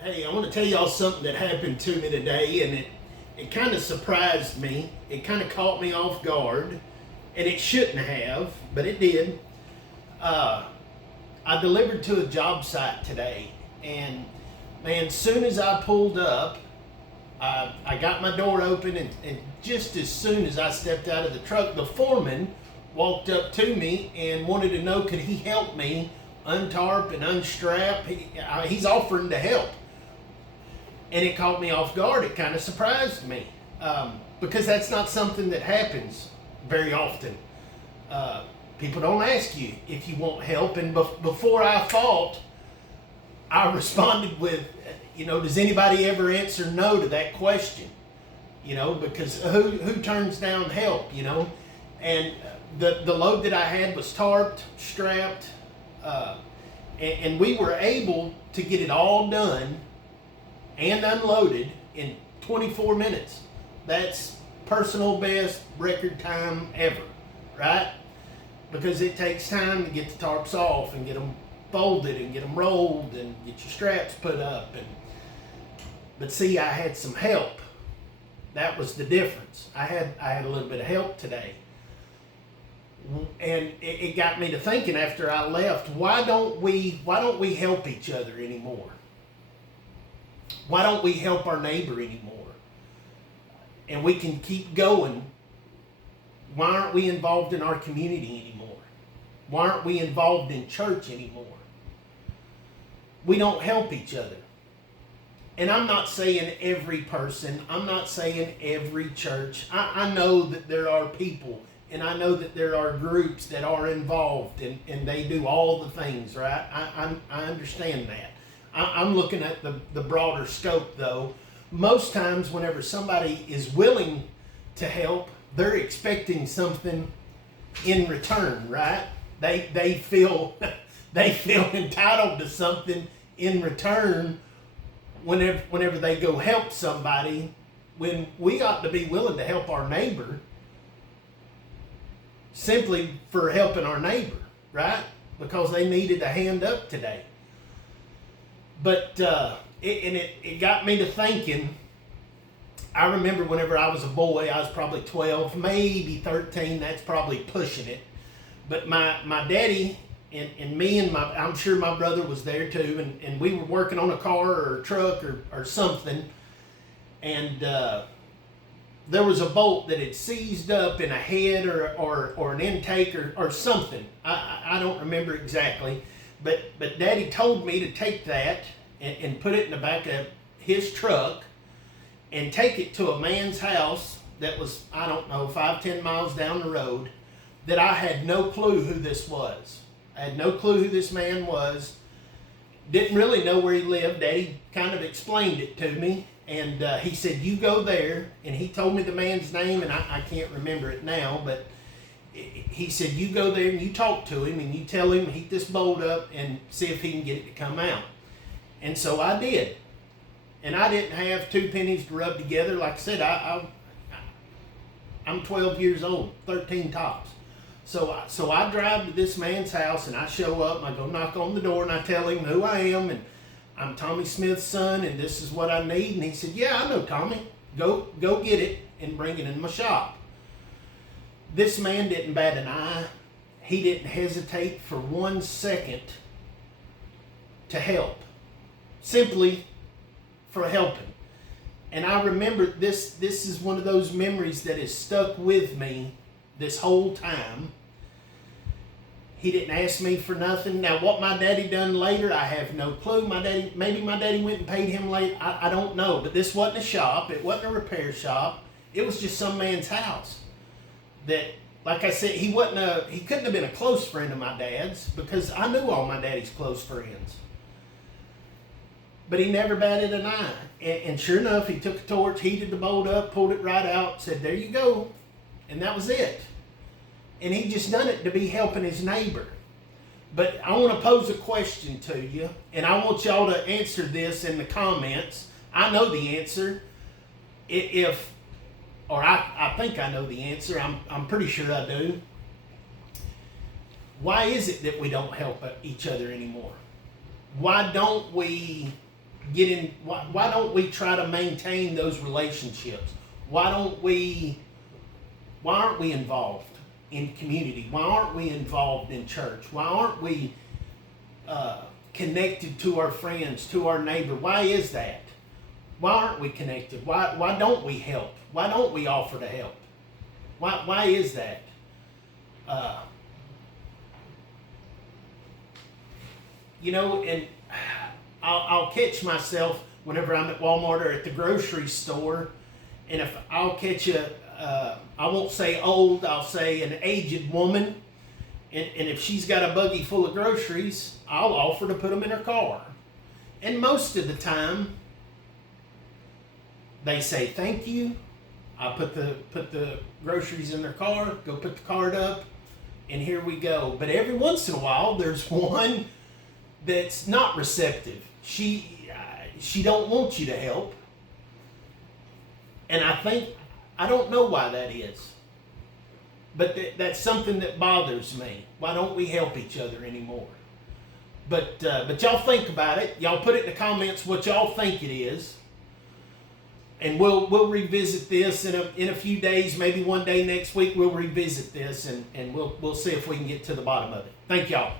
Hey, I want to tell y'all something that happened to me today, and it kind of surprised me. It kind of caught me off guard, and it shouldn't have, but it did. Uh, I delivered to a job site today, and man, soon as I pulled up, I got my door open, and just as soon as I stepped out of the truck, the foreman walked up to me and wanted to know could he help me untarp and unstrap. He's offering to help, and it caught me off guard. It kind of surprised me because that's not something that happens very often. People don't ask you if you want help, and before I thought, I responded with, does anybody ever answer no to that question? Because who turns down help? And the load that I had was tarped, strapped, and we were able to get it all done and unloaded in 24 minutes. That's personal best record time ever, right? Because it takes time to get the tarps off and get them folded and get them rolled and get your straps put up. But see, I had some help. That was the difference. I had a little bit of help today. And it got me to thinking after I left, why don't we help each other anymore? Why don't we help our neighbor anymore? And we can keep going. Why aren't we involved in our community anymore? Why aren't we involved in church anymore? We don't help each other. And I'm not saying every person, I'm not saying every church. I know that there are people, and I know that there are groups that are involved, and they do all the things, right? I understand that. I'm looking at the broader scope, though. Most times whenever somebody is willing to help, they're expecting something in return, right? They feel they feel entitled to something in return whenever they go help somebody, when we ought to be willing to help our neighbor simply for helping our neighbor, right? Because they needed a hand up today. But it got me to thinking. I remember whenever I was a boy, I was probably 12, maybe 13, that's probably pushing it. But my daddy and me and I'm sure my brother was there too, and we were working on a car or a truck or something, and there was a bolt that had seized up in a head or an intake or something. I don't remember exactly, but Daddy told me to take that and put it in the back of his truck and take it to a man's house that was, I don't know, 5-10 miles down the road, that I had no clue who this was. I had no clue who this man was. Didn't really know where he lived. Daddy kind of explained it to me. And he said, you go there. And he told me the man's name, and I can't remember it now. But he said, you go there and you talk to him and you tell him, heat this bolt up and see if he can get it to come out. And so I did. And I didn't have 2 pennies to rub together. Like I said, I'm 12 years old, 13 tops. So I drive to this man's house, and I show up, and I go knock on the door, and I tell him who I am, and I'm Tommy Smith's son, and this is what I need. And he said, yeah, I know, Tommy. Go get it and bring it in my shop. This man didn't bat an eye. He didn't hesitate for 1 second to help. Simply for helping. And I remember this is one of those memories that has stuck with me this whole time. He didn't ask me for nothing. Now, what my daddy done later, I have no clue. Maybe my daddy went and paid him later. I don't know. But this wasn't a shop. It wasn't a repair shop. It was just some man's house. That, like I said, he couldn't have been a close friend of my dad's, because I knew all my daddy's close friends. But he never batted an eye. And sure enough, he took a torch, heated the bolt up, pulled it right out, said, there you go. And that was it. And he just done it to be helping his neighbor. But I want to pose a question to you, and I want y'all to answer this in the comments. I know the answer. I think I know the answer. I'm pretty sure I do. Why is it that we don't help each other anymore? Why don't we why don't we try to maintain those relationships? Why aren't we involved in community? Why aren't we involved in church? Why aren't we connected to our friends, to our neighbor? Why is that? Why aren't we connected? Why don't we help? Why don't we offer to help? Why is that? And I'll catch myself whenever I'm at Walmart or at the grocery store, and if I'll catch I won't say old, I'll say an aged woman, and if she's got a buggy full of groceries, I'll offer to put them in her car. And most of the time, they say thank you. I put the groceries in their car, go put the card up, and here we go. But every once in a while, there's one that's not receptive. She don't want you to help, and I don't know why that is, but that's something that bothers me. Why don't we help each other anymore? But y'all think about it. Y'all put it in the comments what y'all think it is, and we'll revisit this in a few days. Maybe one day next week we'll revisit this, and we'll see if we can get to the bottom of it. Thank y'all.